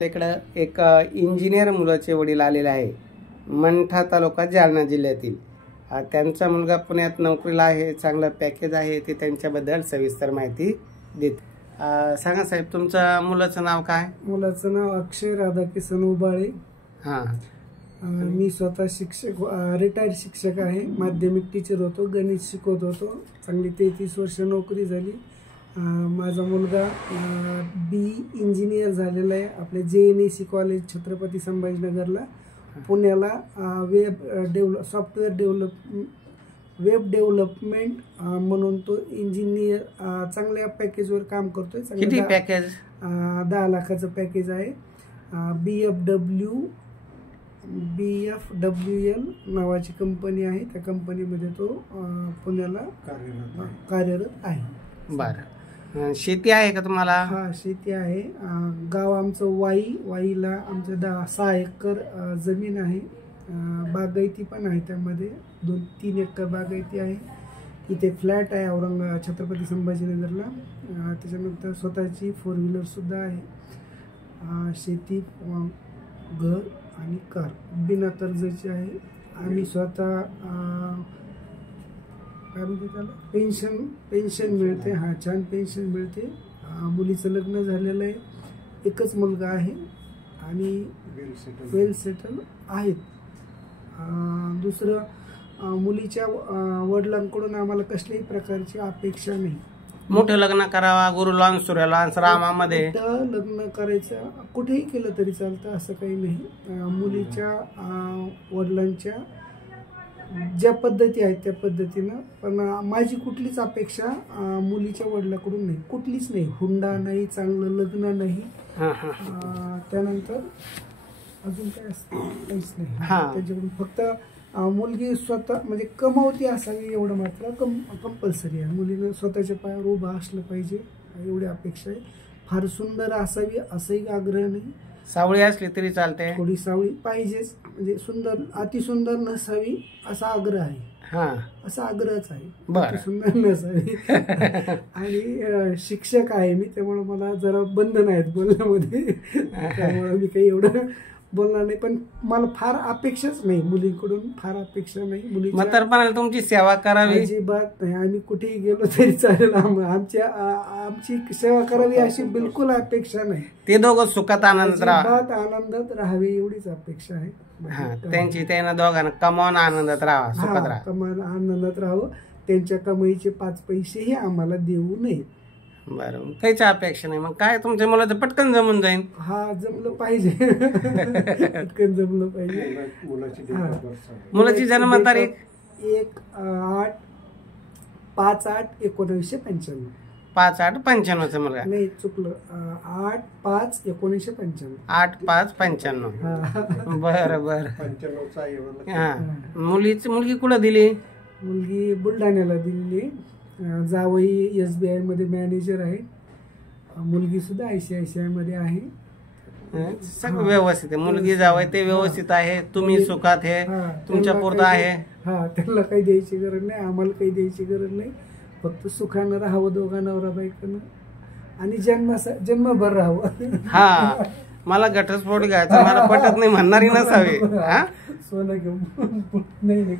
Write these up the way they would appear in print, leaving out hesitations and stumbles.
इकडं एक इंजिनियर मुलाचे वडील आलेले आहे, मंठा तालुका जालना जिल्ह्यातील. त्यांचा मुलगा पुण्यात नोकरीला आहे, चांगलं पॅकेज आहे. ते त्यांच्याबद्दल सविस्तर माहिती देत. सांगा साहेब, तुमच्या मुलाचं नाव काय? मुलाचं नाव अक्षय राधाकिसन उबाळे. हां, मी स्वतः शिक्षक, रिटायर्ड शिक्षक आहे. माध्यमिक टीचर होतो, गणित शिकवत होतो. चांगली 33 वर्ष नोकरी झाली. माझा मुलगा बी इंजिनियर झालेला आहे. आपले JNEC कॉलेज छत्रपती संभाजीनगरला. पुण्याला वेब डेव्हलपमेंट म्हणून तो इंजिनियर चांगल्या पॅकेजवर काम करतोय. किती पॅकेज? 10 लाखाचं पॅकेज आहे. BFWL नावाची कंपनी आहे. त्या कंपनीमध्ये तो पुण्याला कार्यरत आहे. बरं, शेती आहे का तुम्हाला? हा, शेती आहे. गाव आमचं वाईला आमचं 6 एकर जमीन आहे. बागायती पण आहे, त्यामध्ये 2-3 एकर बागायती आहे. इथे फ्लॅट आहे छत्रपती संभाजीनगरला. त्याच्यानंतर स्वतःची 4 व्हीलर सुद्धा आहे. शेती, घर आणि कार बिना कर्जाची आहे. आम्ही स्वतः काय म्हणते त्याला, पेन्शन मिळते. हा, छान पेन्शन मिळते. मुलीचं लग्न झालेलं आहे. एकच मुलगा आहे आणि वेल सेटल आहेत. दुसरं, मुलीच्या वडिलांकडून आम्हाला कसल्याही प्रकारची अपेक्षा नाही. मोठं लग्न करावा, गुरुलान सूर्यलान रामामध्ये लग्न करायचं, कुठेही केलं तरी चालतं, असं काही नाही. मुलीच्या वडिलांच्या ज्या पद्धती आहेत त्या पद्धतीनं. पण माझी कुठलीच अपेक्षा मुलीच्या वडिलांकडून नाही, कुठलीच नाही. हुंडा नाही, चांगलं लग्न नाही. त्यानंतर अजून काय असतं, काहीच नाही. त्याच्याकडून फक्त मुलगी स्वतः म्हणजे कमावती असावी, एवढं मात्र कंपल्सरी आहे. मुलीनं स्वतःच्या पायावर उभं असलं पाहिजे, एवढी अपेक्षा आहे. फार सुंदर असावी असंही आग्रह नाही. सावळी असली तरी चालते, थोडी सावळी पाहिजेच. म्हणजे सुंदर, अतिसुंदर नसावी असा आग्रह आहे. असा आग्रहच आहे, अतिसुंदर नसावी. आणि शिक्षक आहे मी, त्यामुळे मला जरा बंधन आहेत बोलण्यामध्ये. त्यामुळे मी काही एवढं बोलणार नाही. पण मला फार अपेक्षाच नाही मुलींकडून, फार अपेक्षा नाही. मुलीला तुमची सेवा करावी अजिबात नाही. आम्ही कुठेही गेलो तरी चालेल, आमची सेवा करावी अशी बिलकुल अपेक्षा नाही. ते दोघं सुखात आनंदात राहावे एवढीच अपेक्षा आहे त्यांची. त्यांना दोघांना कमावून आनंदात राहावा, सुखात राहा, कमावून आनंदात राहावं. त्यांच्या कमाईचे 5 पैसेही आम्हाला देऊ नये. बरं, काहीच अपेक्षा नाही. मग काय, तुमच्या मुलाचं पटकन जमून जाईल. हा, जमलं पाहिजे. पटकन जमलं पाहिजे. मुलाची जन्मतारीख 5/8/1995. 5/8/95चा मुलगा नाही, चुकलं. 8/5/1995. 8/5/95. बरं. हा, मुलगी कुठं दिली? मुलगी बुलढाण्याला दिलेली. जावई SBI मध्ये मॅनेजर आहे. मुलगी सुद्धा ICICI मध्ये आहे. सगळं व्यवस्थित आहे. मुलगी जावई ते व्यवस्थित आहे. तुम्ही सुखात आहे, तुमच्या पुरतं आहे. त्यांना काही द्यायची गरज नाही, आम्हाला काही द्यायची गरज नाही. फक्त सुखानं राहावं दोघा नवरा बायकोनं, आणि जन्मभर राहावं. हा, मला घटस्फोट घ्यायचा, मला पटत नाही म्हणणारी नसावी. सोनं घेऊन नाही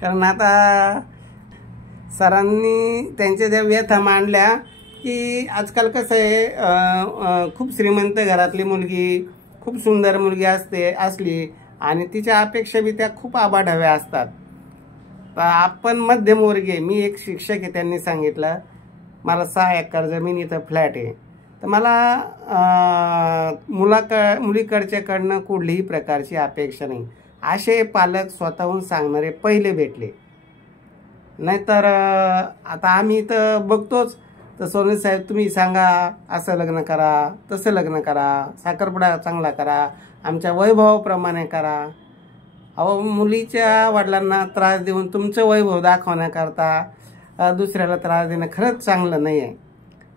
कारण आता सरांनी त्यांच्या ज्या व्यथा मांडल्या की आजकाल कसं आहे, खूप श्रीमंत घरातली मुलगी, खूप सुंदर मुलगी असली आणि तिच्या अपेक्षा बी त्या खूप आबाढव्या असतात. तर आपण मध्यमवर्गीय, मी एक शिक्षक आहे, त्यांनी सांगितलं मला 6 एकर जमीन, इथं फ्लॅट आहे. तर मला मुलीकडच्याकडनं कुठलीही प्रकारची अपेक्षा नाही. असे पालक स्वतःहून सांगणारे पहिले भेटले. नाहीतर आता आम्ही तर बघतोच. तर सोने साहेब, तुम्ही सांगा, असं लग्न करा, तसं लग्न करा, साखरपुडा चांगला करा, आमच्या वैभवाप्रमाणे करा. अहो, मुलीच्या वडिलांना त्रास देऊन तुमचं वैभव दाखवण्याकरता दुसऱ्याला त्रास देणं खरंच चांगलं नाही आहे.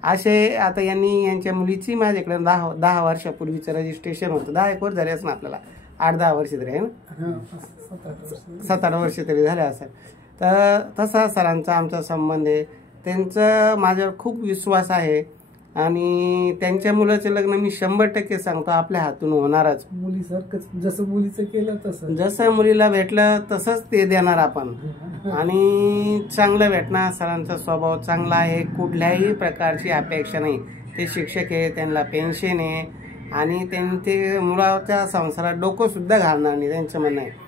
असे आता यांच्या मुलीची माझ्याकडे 10 वर्षापूर्वीचं रजिस्ट्रेशन होतं. 10 वर्ष झाले असं आपल्याला, 8-10 वर्ष तरी आहे ना, 7-8 वर्ष तरी झाले असेल. तर तसा सरांचा आमचा संबंध आहे. त्यांचा माझ्यावर खूप विश्वास आहे. आणि त्यांच्या मुलाचं लग्न मी 100% सांगतो आपल्या हातून होणारच. मुलीसारखंच, जसं मुलीचं केलं तसं, जसं मुलीला भेटलं तसंच ते देणार आपण. आणि चांगलं भेटणार. सरांचा स्वभाव चांगला आहे, कुठल्याही प्रकारची अपेक्षा नाही. ते शिक्षक आहे, त्यांना पेन्शन आहे आणि ते मुलाच्या संसारात डोकं सुद्धा घालणार नाही. त्यांचं म्हणणं आहे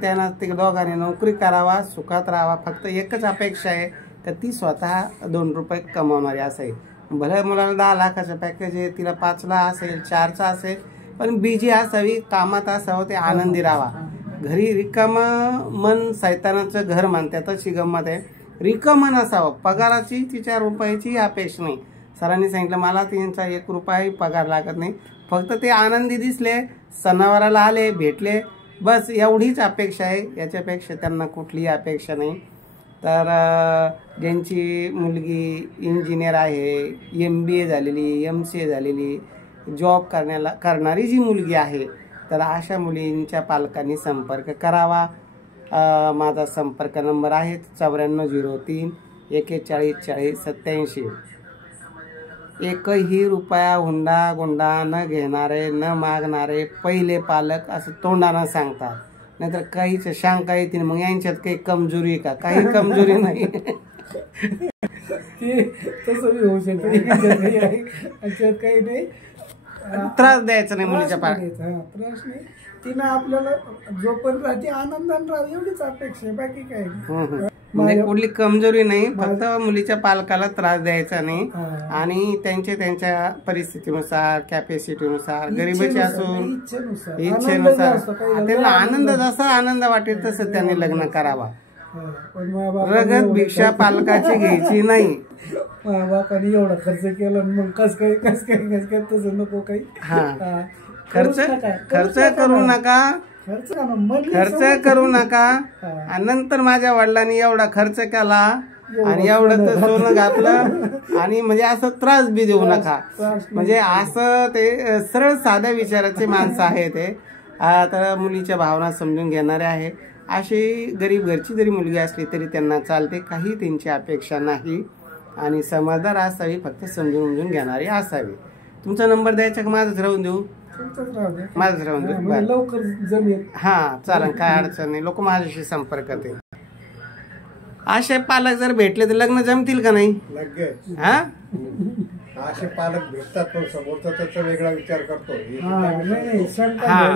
त्यांना ते दोघांनी नोकरी करावा, सुखात राहावा. फक्त एकच अपेक्षा आहे तर ती स्वतः 2 रुपये कमावणारी असं आहे. भले मुलाला 10 लाखाचं पॅकेज आहे, तिला 5ला असेल, 4चा असेल, पण बिजी असावी, कामात असावं, ते आनंदी राहावा. घरी रिकामं मन सैतानाचं घर मानतात, तशी गंमत आहे. रिकामं नसावं, पगाराची 4 रुपयाची अपेक्षा नाही. सरांनी सांगितलं मला त्यांचा 1 रुपयाही पगार लागत नाही, फक्त ते आनंदी दिसले, सणावाराला आले, भेटले, बस एवढीच अपेक्षा आहे. याच्यापेक्षा त्यांना कुठलीही अपेक्षा नाही. तर ज्यांची मुलगी इंजिनियर आहे, MBA झालेली, MCA झालेली, जॉब करणारी जी मुलगी आहे, तर अशा मुलींच्या पालकांनी संपर्क करावा. माझा संपर्क नंबर आहे 9403 41 40 87. एकही रुपया हुंडा गुंडा न घेणारे, न मागणारे पहिले पालक असं तोंडानं सांगतात. नाहीतर काहीच शंका येतील, मग यांच्यात काही कमजोरी का? काही कमजोरी नाही. तसं होऊ शकतं, काही नाही. त्रास द्यायचा नाही मुलीच्या त्रास नाही. तिनं आपल्याला जोपर्यंत राहते आनंदाने राहावं एवढीच अपेक्षा आहे, बाकी काय म्हणजे कुठली कमजोरी नाही. फक्त मुलीच्या पालकाला त्रास द्यायचा नाही आणि त्यांच्या परिस्थितीनुसार, कॅपॅसिटीनुसार, गरिबीची असून इच्छेनुसार त्यांना आनंद, जसा आनंद वाटेल तसं त्यांनी लग्न करावा. रगत भिक्षा पालकाची घ्यायची नाही. बापाने एवढा खर्च केला मग कस काय तसं नको काही. खर्च करू नका, खर्च करू नका. आणि नंतर माझ्या वडिलांनी एवढा खर्च केला आणि एवढं तर सोनं घातलं आणि म्हणजे असं त्रास बी देऊ नका. म्हणजे असं ते सरळ साध्या विचाराचे माणसं आहे ते. तर मुलीच्या भावना समजून घेणारे आहे. अशी गरीब घरची जरी मुलगी असली तरी त्यांना चालते, काही त्यांची अपेक्षा नाही आणि समजदार असावी, फक्त समजून घेणारी असावी. तुमचा नंबर द्यायचा का माझंच राहून देऊ? माझंच राहून देऊ, लवकर जमेल. हा चालेल, काय अडचण नाही. लोक माझ्याशी संपर्क करतील. असे पालक जर भेटले तर लग्न जमतील का नाही? हा, असे पालक भेटतात पण समोरचा त्याचा वेगळा विचार करतो. हा